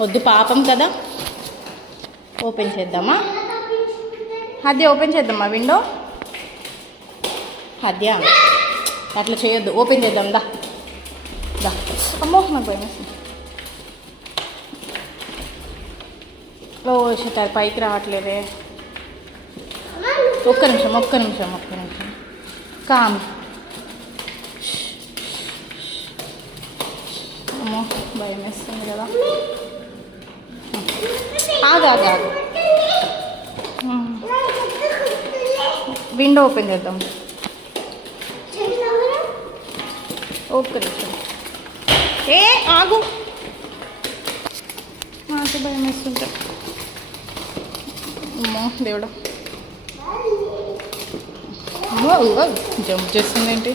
వద్దు పాపం కదా. ఓపెన్ చేద్దామా? హద్య ఓపెన్ చేద్దామా విండో? హద్య అట్లా చేయొద్దు, ఓపెన్ చేద్దాం. దా దా. అమ్మో నాకు భయం వేస్తుంది. ఓ షటర్ పైకి రావట్లేదే. ఒక్క నిమిషం కామ్. అమ్మో భయం వేస్తుంది కదా. ఆగు. విండో ఓపెన్ చేద్దాం. ఒక్క నిమిషం. ఆగు, నాకు భయం వేస్తుంటా. అమ్మో దేవుడా, అమ్మో జంప్ చేస్తుంది ఏంటి?